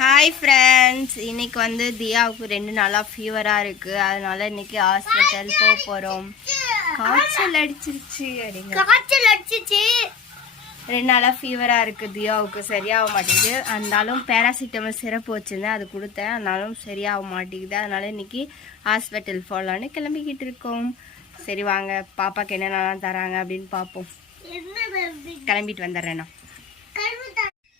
Hi friends இன்னைக்கு வந்து தியாவுக்கு ரெண்டு நாளாக ஃபீவராக இருக்குது அதனால இன்னைக்கு ஹாஸ்பிட்டல் போக போகிறோம் காய்ச்சல் அடிச்சிருச்சு அப்படிங்க காய்ச்சல் அடிச்சிச்சு. ரெண்டு நாளாக ஃபீவராக இருக்குது தியாவுக்கு. சரியாக மாட்டேங்குது. அதனாலும் பேராசிட்டமல் சிறப்பு வச்சுருந்தேன். அது கொடுத்தேன். அதனாலும் சரியாக மாட்டேங்குது. அதனால இன்னைக்கு ஹாஸ்பிட்டல் போகலான்னு கிளம்பிக்கிட்டு இருக்கோம். சரி வாங்க. பாப்பாக்கு என்னென்னலாம் தராங்க அப்படின்னு பார்ப்போம். கிளம்பிட்டு வந்துடுறேன் நான்.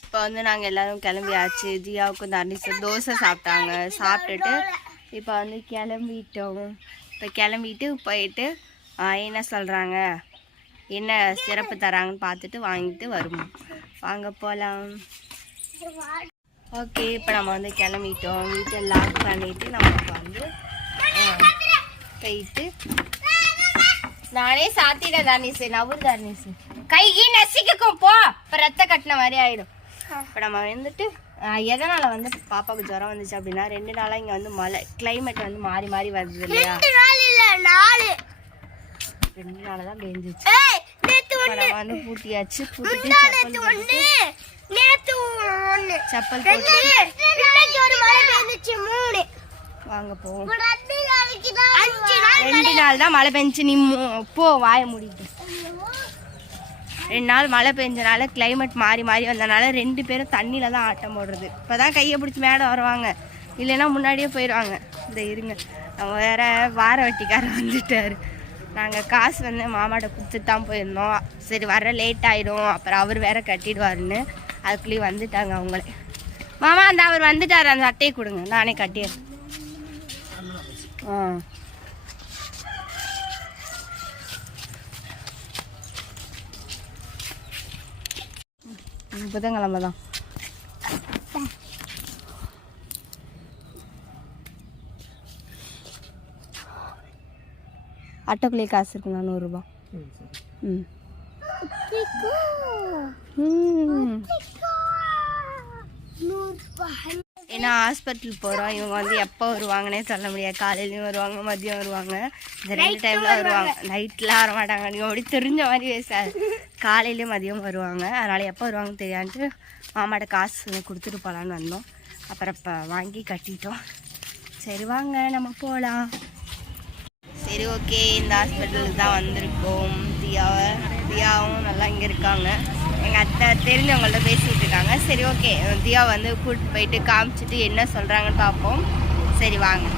இப்போ வந்து நாங்கள் எல்லாரும் கிளம்பியாச்சு. ஜியாவுக்கும் தர்ணிசு தோசை சாப்பிட்டாங்க. சாப்பிட்டுட்டு இப்போ வந்து கிளம்பிட்டோம். இப்போ கிளம்பிட்டு போயிட்டு என்ன சொல்கிறாங்க என்ன சிறப்பு தராங்கன்னு பார்த்துட்டு வாங்கிட்டு வருவோம். வாங்க போகலாம் ஓகே இப்போ நம்ம வந்து கிளம்பிட்டோம். வீட்டை லாக் பண்ணிவிட்டு நமக்கு வந்து போயிட்டு நானே சாத்திட தர்னிஸு நவுல் தர்னிஸு கைகி நசிக்கும் போ. இப்போ ரத்த கட்டின மாதிரி ஆயிடும். இப்போ நம்ம வந்துட்டு எதனால வந்து பாப்பாவுக்கு ஜுரம் வந்துச்சு அப்படின்னா ரெண்டு நாளாக இங்கே வந்து மழை கிளைமேட் வந்து மாறி மாறி வருது இல்லையா? ரெண்டு நாளாக தான் பெஞ்சிச்சு. வந்து பூட்டியாச்சு பூட்டிட்டு செப்பல் வாங்க போவோம் ரெண்டு நாள் தான் மழை பெஞ்சு நீ போ வாய மூடிட்டு. ரெண்டு நாள் மழை பெஞ்சனால கிளைமேட் மாறி மாறி வந்தனால ரெண்டு பேரும் தண்ணியில் தான் ஆட்டம் போடுறது. இப்போ தான் கையை பிடிச்சி மேலே வருவாங்க. இல்லைன்னா முன்னாடியே போயிடுவாங்க இந்த இருங்க. நம்ம வேற வார வட்டிக்காரர் வந்துட்டார். நாங்கள் காசு வந்து மாமாட்ட கொடுத்துட்டு தான் போயிருந்தோம். சரி வர லேட் ஆகிடும் அப்புறம் அவர் வேற கட்டிடுவாருன்னு. அதுக்குள்ளேயும் வந்துட்டாங்க அவங்களே. மாமா அந்த அவர் வந்துட்டார். அந்த அட்டையை கொடுங்க. நானே கட்டிடுறேன். ஆ. புதன்கிழமை தான். அட்டைக்குள்ளேயே காசு இருக்குண்ணா நூறுரூபா ம். ம். ஏன்னா ஹாஸ்பிட்டல் போகிறோம் இவங்க வந்து எப்போ வருவாங்கன்னே சொல்ல முடியாது. காலையிலையும் வருவாங்க மதியம் வருவாங்க. இந்த ரெண்டு டைமில் வருவாங்க. நைட்லாம் வர மாட்டாங்க. நீங்கள் அப்படி தெரிஞ்ச மாதிரி பேசாது காலையிலையும் மதியம் வருவாங்க. அதனால் எப்போ வருவாங்கன்னு தெரியான்ட்டு மாமாட்ட காசு கொடுத்துட்டு போகலான்னு வந்தோம். அப்புறம் இப்போ வாங்கி கட்டிட்டோம். சரி வாங்க நம்ம போகலாம் சரி ஓகே இந்த ஹாஸ்பிட்டலுக்கு தான் வந்திருக்கோம். தியாவை தியாவும் நல்லா இங்கே இருக்காங்க. எங்கள் அத்தை தெரிஞ்சவங்கள்ட்ட பேசிகிட்டு இருக்காங்க. சரி ஓகே தியா வந்து கூப்பிட்டு போயிட்டு காமிச்சிட்டு என்ன சொல்கிறாங்கன்னு பார்ப்போம். சரி வாங்க.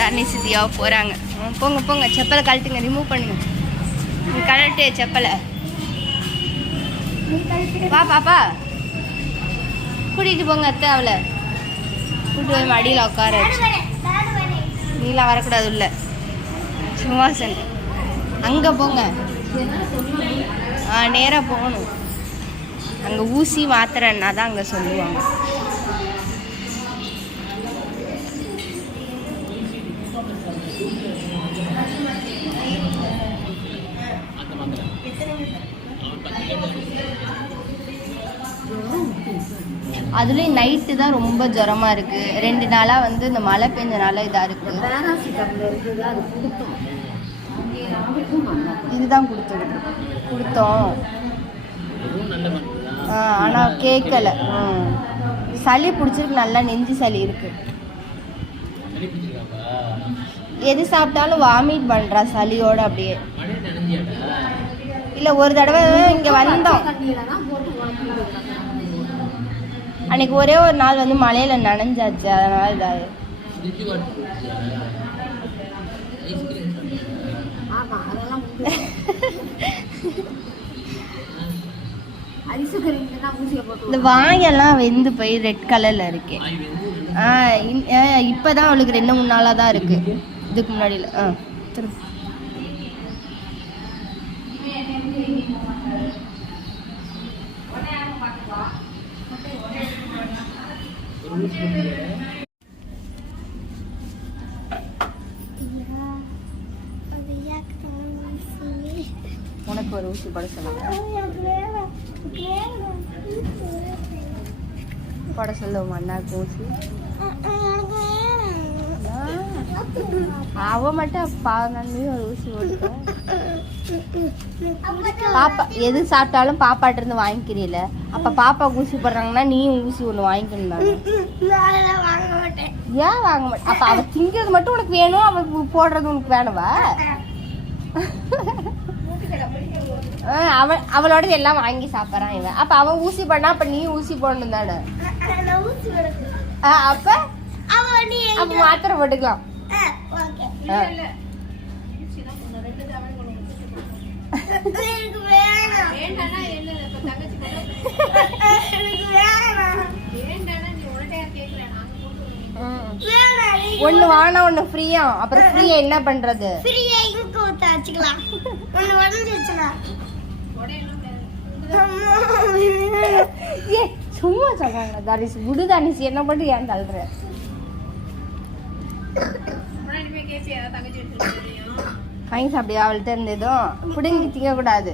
தனிசு தியாவை போகிறாங்க போங்க போங்க. செப்பலை கழட்டுங்க. ரிமூவ் பண்ணுங்கள் கழட்டு செப்பலை. வா பாப்பா. கூட்டிகிட்டு போங்க அத்தை அவளை. கூட்டிட்டு போய் மடியில் உட்கார நீலாம் வரக்கூடாது உள்ள. சிம்மாசன். அங்கே போங்க. ஆ நேராக போகணும். அங்கே ஊசி மாத்திரன்னா தான் அங்கே சொல்லுவாங்க. அதுலேயும் நைட்டு தான் ரொம்ப ஜுரமாக இருக்குது ரெண்டு நாளாக வந்து இந்த மழை பெஞ்சனால இதாக இருக்கு இதுதான் கொடுத்தோம் கொடுத்தோம். ஆ ஆனால் கேட்கல ம் சளி பிடிச்சிருக்கு. நல்லா நெஞ்சு சளி இருக்கு. எது சாப்பிட்டாலும் வாமிட் பண்ணுறா சளியோட அப்படியே. இல்லை ஒரு தடவை இங்கே வந்தோம். அன்னைக்கு ஒரே ஒரு நாள் வந்து மழையில நனைஞ்சாச்சு அதனால இதாது இந்த வாயெல்லாம் வெந்து போய் ரெட் கலர்ல இருக்கு. ஆ இப்பதான் அவளுக்கு ரெண்டு மூணு நாளா தான் இருக்கு. இதுக்கு முன்னாடியில ஆ திரும்ப உனக்கு ஒரு ஊசி பட சொன்னாங்க பட சொல்லுவோம் அண்ணாக்கு ஊசி? அவ மட்டும் பாவம் ஒரு ஊசி போட்டுக்கோ பாப்பா எது சாப்பிட்டாலும் பாப்பாட்ட இருந்து வாங்கிக்கிறீல. அப்ப பாப்பா ஊசி போடுறாங்கன்னா நீயும் ஊசி ஒண்ணு வாங்கிக்கணும் ஏன் வாங்க மாட்டேன் அப்ப அவ திங்கிறது மட்டும் உனக்கு வேணும் அவ போடுறது உனக்கு வேணவா அவ அவளோட எல்லாம் வாங்கி சாப்பிட்றான் இவன். அப்ப அவன் ஊசி பண்ணா அப்ப நீ ஊசி போடணும் தானே? நான் ஊசி போடுறேன் ஆ, நீ அப்ப மாத்திரை போட்டுக்கலாம் ஓகே ஆ. எனக்கு வேணாம் எனக்கு வேணாம் ம். வேணாம் நீ ஒண்ணு வாங்கினா ஒண்ணு ஃப்ரீயா? அப்புறம் ஃப்ரீயா என்ன பண்றது? ஃப்ரீயா இங்க ஊத்த வச்சுக்கலாம் ஒண்ணு உடஞ்சிருச்சுனா ஏ சும்மா சொல்றாங்க தரிசி விடு தனிசி என்ன மட்டும் ஏன் தள்ளுற? வாங்கி சாப்பிடியா அவள்கிட்ட இருந்ததும் பிடுங்கி திங்க கூடாது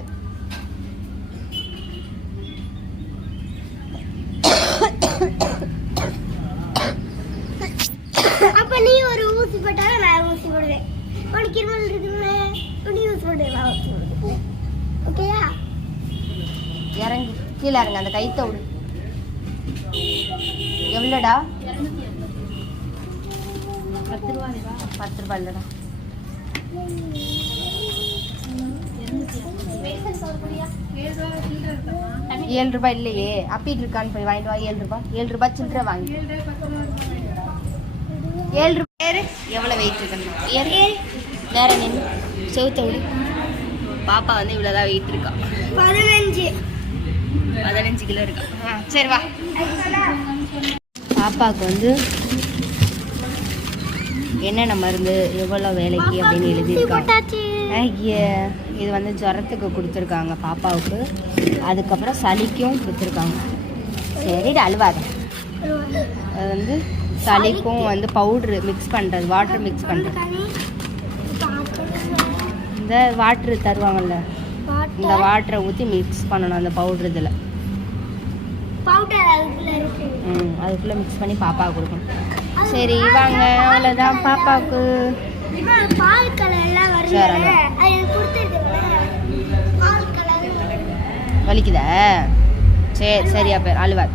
அப்ப நீ ஒரு ஊசி போட்டாலும் நான் ஊசி போடுவேன். உனக்கு இருமல் இருக்குல்ல நீ ஊசி போடு நான் ஊசி போடுவேன். ஓகேயா இறங்கி கீழே இறங்க அந்த கைத்த விடு. எவ்வளோடா? பத்து ரூபா பத்து ரூபா இல்லடா. ஏழு ரூபாய் இல்லையே. அப்பீட் இருக்கான்னு போய் வாங்கிட்டு வா ஏழு ரூபாய். ஏழு ரூபாய் சில்லற வாங்கி. ஏழு ரூபாய். ஏறு. எவ்வளோ வெயிட் இருக்கணும் ஏறு. நேர நின்று செவுத்த விடு. பாப்பா வந்து இவ்வளோதான் வெயிட் இருக்கா. பதினஞ்சு. பதினஞ்சு கிலோ இருக்கா. சரி வா. பாப்பாவுக்கு வந்து என்னென்ன மருந்து எவ்வளோ வேலைக்கு அப்படின்னு எழுதியிருக்காங்க இது வந்து ஜுரத்துக்கு கொடுத்துருக்காங்க பாப்பாவுக்கு. அதுக்கப்புறம் சளிக்கும் கொடுத்துருக்காங்க. சரி அழுவாத. அது வந்து சளிக்கும் வந்து பவுட்ரு மிக்ஸ் பண்ணுறது வாட்டர் மிக்ஸ் பண்ணுறது இந்த வாட்ரு தருவாங்கல்ல இந்த வாட்டரை ஊற்றி மிக்ஸ் பண்ணணும் அந்த பவுட்ரு இதில். பவுடர் அதுக்குள்ள இருக்கு. ம் அதுக்குள்ளே மிக்ஸ் பண்ணி பாப்பாவுக்கு கொடுக்கணும். சரி வாங்க அவ்வளோதான் பாப்பாவுக்கு. பால் கலர் எல்லாம் சரி, வரும்ல அதான். அது எனக்கு கொடுத்துருக்குல்ல பால் கலர் வலிக்குதா? சரி சரி அப்போ அழுவாது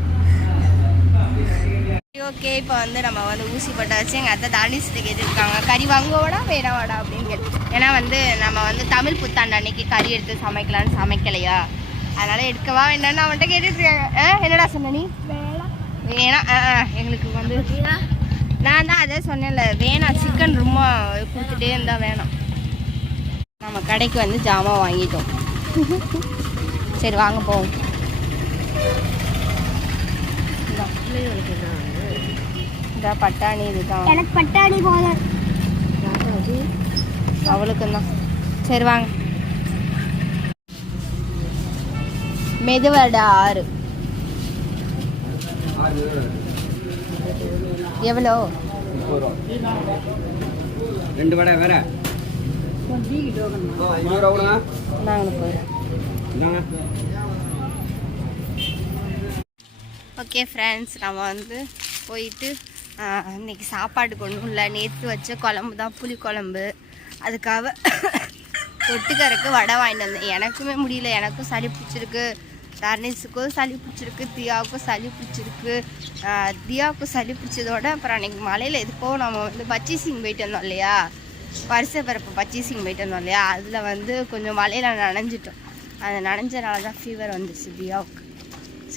ஓகே இப்போ வந்து நம்ம வந்து ஊசி போட்டாச்சு. எங்கள் அத்தை தானிசத்தை கேட்டுருக்காங்க கறி வாங்குவோடா வேணாவாடா அப்படின்னு கேட்டு. ஏன்னா வந்து நம்ம வந்து தமிழ் புத்தாண்டு அன்னைக்கு கறி எடுத்து சமைக்கலான்னு சமைக்கலையா? அதனால எடுக்கவா வேண்டாம்னு அவன்கிட்ட கேட்டுட்டு இருக்காங்க. என்னடா சொன்ன நீ? வேணாம். எங்களுக்கு வந்து நான் தான் அதே சொன்னேன்ல வேணாம் சிக்கன் ரொம்ப கொடுத்துட்டே இருந்தா வேணாம். நம்ம கடைக்கு வந்து ஜாமான் வாங்கிட்டோம். சரி வாங்க போவோம். இந்த பட்டாணி இதுதான். எனக்கு பட்டாணி போதும். அவளுக்கும் தான். சரி வாங்க. மெதுவடை ஆறு. எவ்வளோ? ரெண்டு வடை வேற. ஓகே ஃப்ரெண்ட்ஸ் நம்ம வந்து போயிட்டு ஆஹ், இன்னைக்கு சாப்பாடுக்கு ஒன்றும் இல்லை நேற்று வச்ச குழம்பு தான் புளி குழம்பு. அதுக்காக தொட்டுக்கறக்கு வடை வாங்கிட்டு வந்தேன். எனக்குமே முடியல. எனக்கும் சளி பிடிச்சிருக்கு. தர்னிஸுக்கும் சளி பிடிச்சிருக்கு தியாவுக்கும் சளி பிடிச்சிருக்கு. தியாவுக்கும் சளி பிடிச்சதோட அப்புறம் அன்னைக்கு மலையில் எதுக்கோ நம்ம வந்து பச்சீசிங் போயிட்டு வந்தோம் இல்லையா? பரிசை பரப்பு பச்சீசிங் போயிட்டு வந்தோம் இல்லையா? அதில் வந்து கொஞ்சம் மலையில் நனைஞ்சிட்டோம். அது நனைஞ்சனால தான் ஃபீவர் வந்துச்சு தியாவுக்கு.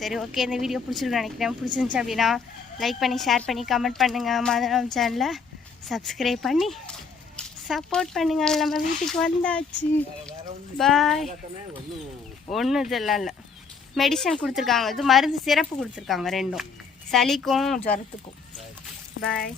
சரி ஓகே இந்த வீடியோ பிடிச்சிருக்கு நினைக்கிறேன். பிடிச்சிருந்துச்சு அப்படின்னா லைக் பண்ணி ஷேர் பண்ணி கமெண்ட் பண்ணுங்கள் மதுரம் சேனலை சப்ஸ்கிரைப் பண்ணி சப்போர்ட் பண்ணுங்கள் நம்ம வீட்டுக்கு வந்தாச்சு. பாய் ஒன்றும் இதெல்லாம் இல்லை. மெடிசன் கொடுத்துருக்காங்க. இது மருந்து சிறப்பு கொடுத்துருக்காங்க ரெண்டும். சளிக்கும் ஜுரத்துக்கும் பாய்